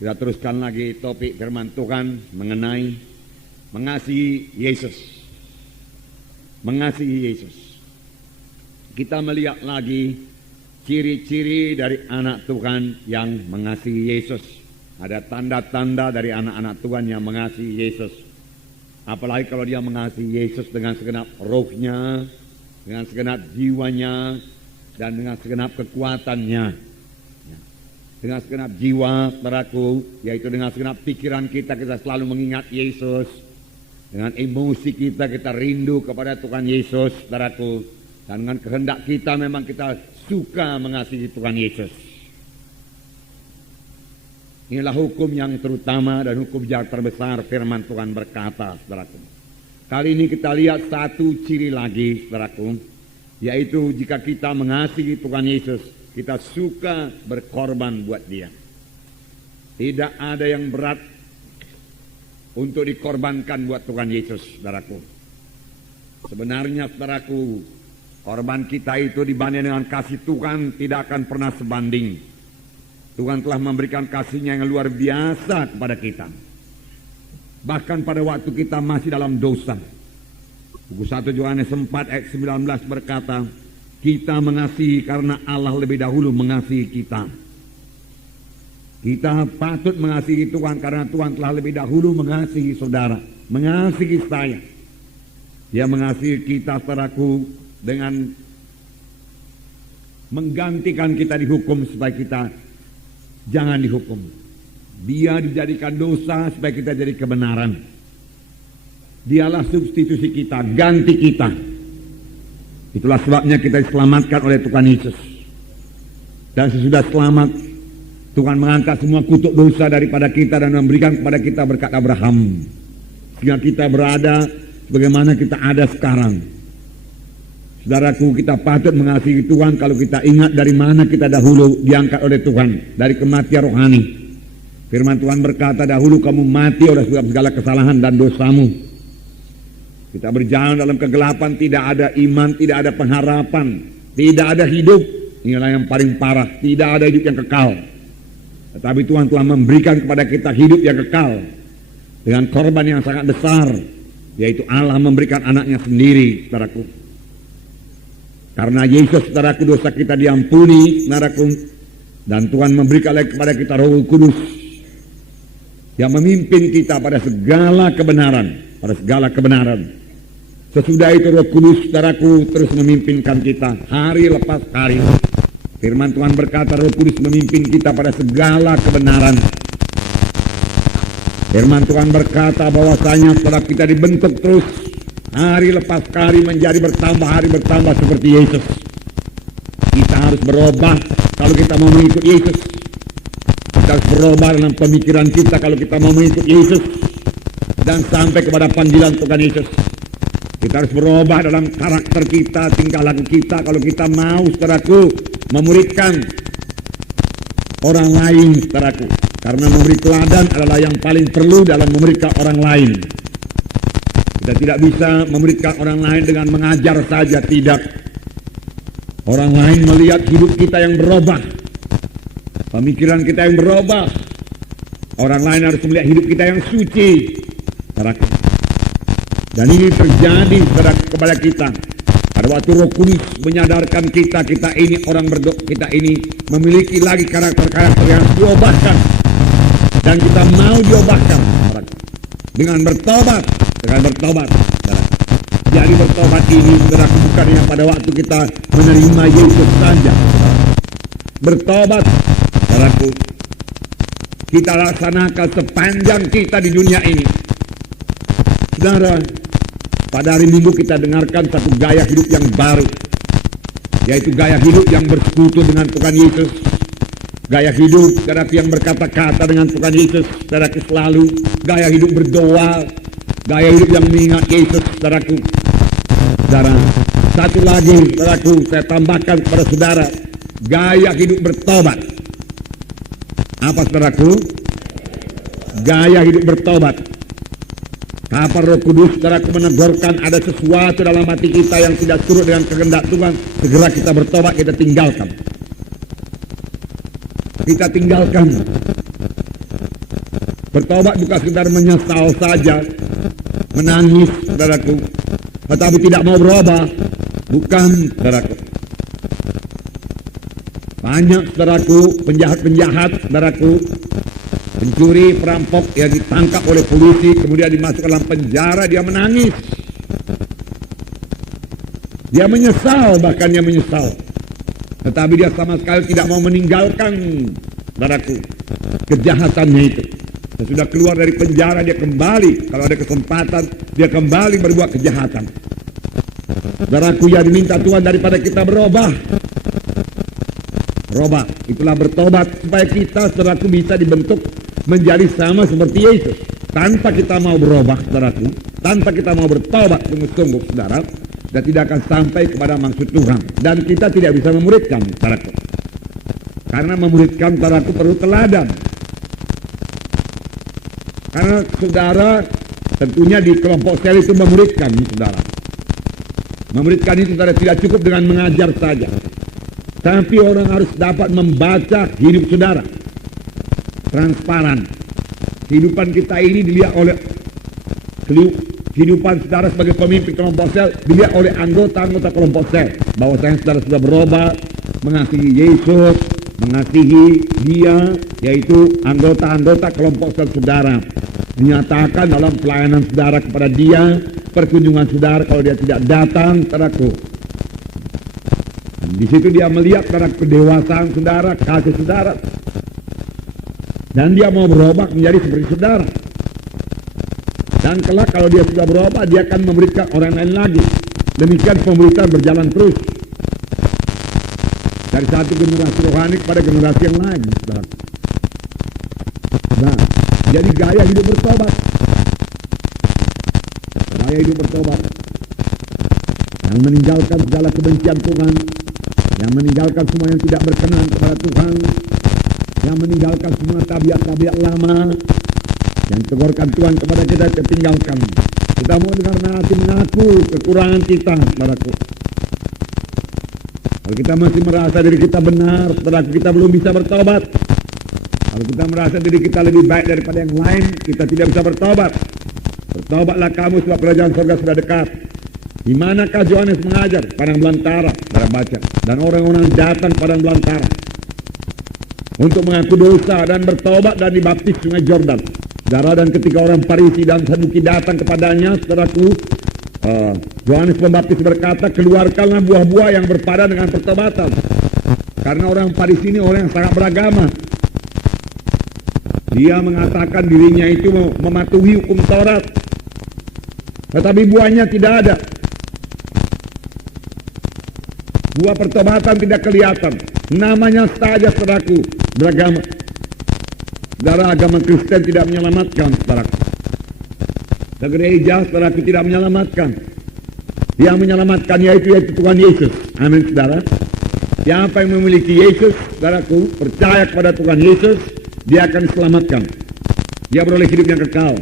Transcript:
Kita teruskan lagi topik firman Tuhan mengenai mengasihi Yesus. Mengasihi Yesus. Kita melihat lagi ciri-ciri dari anak Tuhan yang mengasihi Yesus. Ada tanda-tanda dari anak-anak Tuhan yang mengasihi Yesus. Apalagi kalau dia mengasihi Yesus dengan segenap rohnya, dengan segenap jiwanya, dan dengan segenap kekuatannya. Dengan segenap jiwa, saudaraku, yaitu dengan segenap pikiran kita selalu mengingat Yesus. Dengan emosi kita rindu kepada Tuhan Yesus, saudaraku. Dan dengan kehendak kita memang kita suka mengasihi Tuhan Yesus. Inilah hukum yang terutama dan hukum yang terbesar firman Tuhan berkata, saudaraku. Kali ini kita lihat satu ciri lagi, saudaraku, yaitu jika kita mengasihi Tuhan Yesus, kita suka berkorban buat dia. Tidak ada yang berat untuk dikorbankan buat Tuhan Yesus, saudaraku. Sebenarnya, saudaraku, korban kita itu dibanding dengan kasih Tuhan tidak akan pernah sebanding. Tuhan telah memberikan kasih-Nya yang luar biasa kepada kita. Bahkan pada waktu kita masih dalam dosa. Buku 1 Yohanes 4 ayat 19 berkata, kita mengasihi karena Allah lebih dahulu mengasihi kita. Kita patut mengasihi Tuhan karena Tuhan telah lebih dahulu mengasihi saudara, mengasihi saya. Dia mengasihi kita, saudaraku, dengan menggantikan kita dihukum supaya kita jangan dihukum. Dia dijadikan dosa supaya kita jadi kebenaran. Dialah substitusi kita, ganti kita. Itulah sebabnya kita diselamatkan oleh Tuhan Yesus. Dan sesudah selamat, Tuhan mengangkat semua kutuk dosa daripada kita dan memberikan kepada kita berkat Abraham. Sehingga kita berada sebagaimana kita ada sekarang. Saudaraku, kita patut mengasihi Tuhan kalau kita ingat dari mana kita dahulu diangkat oleh Tuhan. Dari kematian rohani. Firman Tuhan berkata, dahulu kamu mati oleh segala kesalahan dan dosamu. Kita berjalan dalam kegelapan, tidak ada iman, tidak ada pengharapan, tidak ada hidup. Inilah yang paling parah, tidak ada hidup yang kekal. Tetapi Tuhan telah memberikan kepada kita hidup yang kekal dengan korban yang sangat besar, yaitu Allah memberikan anaknya sendiri, saudaraku. Karena Yesus, saudaraku, dosa kita diampuni, saudaraku, dan Tuhan memberikan lagi kepada kita Roh Kudus yang memimpin kita pada segala kebenaran, pada segala kebenaran. Sesudah itu Roh Kudus, saudaraku, terus memimpinkan kita hari lepas hari. Firman Tuhan berkata Roh Kudus memimpin kita pada segala kebenaran. Firman Tuhan berkata bahwasanya setelah kita dibentuk terus hari lepas hari menjadi bertambah, hari bertambah seperti Yesus. Kita harus berubah kalau kita mau mengikut Yesus. Kita harus berubah dalam pemikiran kita kalau kita mau mengikut Yesus dan sampai kepada panggilan Tuhan Yesus. Kita harus berubah dalam karakter kita, tingkah laku kita kalau kita mau, saudaraku, memuridkan orang lain, saudaraku. Karena memberi teladan adalah yang paling perlu dalam memuridkan orang lain. Kita tidak bisa memuridkan orang lain dengan mengajar saja, tidak. Orang lain melihat hidup kita yang berubah, pemikiran kita yang berubah. Orang lain harus melihat hidup kita yang suci, saudaraku. Dan ini terjadi kepada kita pada waktu Roh Kudus menyadarkan kita ini orang kita ini memiliki lagi karakter-karakter yang diubahkan dan kita mau diubahkan dengan bertobat, Jadi bertobat ini, saudara, bukan yang pada waktu kita menerima Yesus saja. Bertobat, saudaraku, kita laksanakan sepanjang kita di dunia ini. Saudara, pada hari Minggu kita dengarkan satu gaya hidup yang baru, yaitu gaya hidup yang bersekutu dengan Tuhan Yesus. Gaya hidup, saudara, yang berkata-kata dengan Tuhan Yesus, saudara, selalu. Gaya hidup berdoa, gaya hidup yang mengingat Yesus, saudaraku. Saudara, satu lagi, saudaraku, saya tambahkan kepada saudara, gaya hidup bertobat. Apa, saudaraku? Gaya hidup bertobat. Kapan Roh Kudus, saudaraku, menegurkan ada sesuatu dalam hati kita yang tidak turut dengan kehendak Tuhan, segera kita bertobat, kita tinggalkan. Bertobat bukan sekedar menyesal saja, menangis, saudaraku, tetapi tidak mau berubah. Bukan, saudaraku. Banyak, saudaraku, penjahat-penjahat, saudaraku, pencuri, perampok yang ditangkap oleh polisi, kemudian dimasukkan dalam penjara, dia menangis. Dia menyesal, bahkan dia menyesal. Tetapi dia sama sekali tidak mau meninggalkan, saudaraku, kejahatannya itu. Sesudah keluar dari penjara, dia kembali. Kalau ada kesempatan, dia kembali berbuat kejahatan. Saudaraku, yang diminta Tuhan daripada kita berubah. Berubah, itulah bertobat, supaya kita, saudaraku, bisa dibentuk menjadi sama seperti Yesus. Tanpa kita mau berubah, saudaraku, tanpa kita mau bertobat sungguh-sungguh, saudara, dan tidak akan sampai kepada maksud Tuhan. Dan kita tidak bisa memuridkan, saudaraku. Karena memuridkan, saudaraku, perlu teladan. Karena saudara tentunya di kelompok sel itu memuridkan, saudara. Memuridkan itu, saudara, tidak cukup dengan mengajar saja. Tapi orang harus dapat membaca hidup saudara. Transparan. Kehidupan kita ini dilihat oleh kehidupan saudara sebagai pemimpin kelompok sel dilihat oleh anggota-anggota kelompok sel. Bahwasanya saudara sudah berubah, mengasihi Yesus, mengasihi dia, yaitu anggota-anggota kelompok sel saudara. Menyatakan dalam pelayanan saudara kepada dia, perkunjungan saudara kalau dia tidak datang, saudaraku. Di situ dia melihat saudara kedewasaan saudara, kasih saudara. Dan dia mau berubah menjadi seperti saudara. Dan kelak kalau dia sudah berubah, dia akan memberikan orang lain lagi. Demikian pemberitaan berjalan terus. Dari satu generasi rohani kepada generasi yang lain, saudara. Nah, jadi gaya hidup bertobat. Gaya hidup bertobat. Yang meninggalkan segala kebencian Tuhan, yang meninggalkan semua yang tidak berkenan kepada Tuhan, yang meninggalkan semua tabiat-tabiat lama, yang tegurkan Tuhan kepada kita tinggalkan. Kita mau dengar nanti mengaku kekurangan kita, saudaraku. Kalau kita masih merasa diri kita benar, saudaraku, kita belum bisa bertobat. Kalau kita merasa diri kita lebih baik daripada yang lain, kita tidak bisa bertobat. Bertobatlah kamu sebab kerajaan surga sudah dekat. Di manakah Yohanes mengajar? Padang belantara, saudara baca. Dan orang-orang datang padang belantara untuk mengaku dosa dan bertobat dan dibaptis sungai Jordan. Saudara, dan ketika orang Farisi dan Saduki datang kepadanya, saudaraku, Yohanes Pembaptis berkata, keluarkanlah buah-buah yang berpadan dengan pertobatan. Karena orang Farisi ini orang yang sangat beragama. Dia mengatakan dirinya itu mematuhi hukum Taurat, tetapi buahnya tidak ada. Buah pertobatan tidak kelihatan. Namanya saja, saudaraku, beragama. Saudara, agama Kristen tidak menyelamatkan, saudaraku. Gereja, saudaraku, tidak menyelamatkan. Yang menyelamatkan yaitu Tuhan Yesus. Amin, saudara. Siapa yang memiliki Yesus, saudaraku, percaya kepada Tuhan Yesus, dia akan diselamatkan. Dia beroleh hidup yang kekal.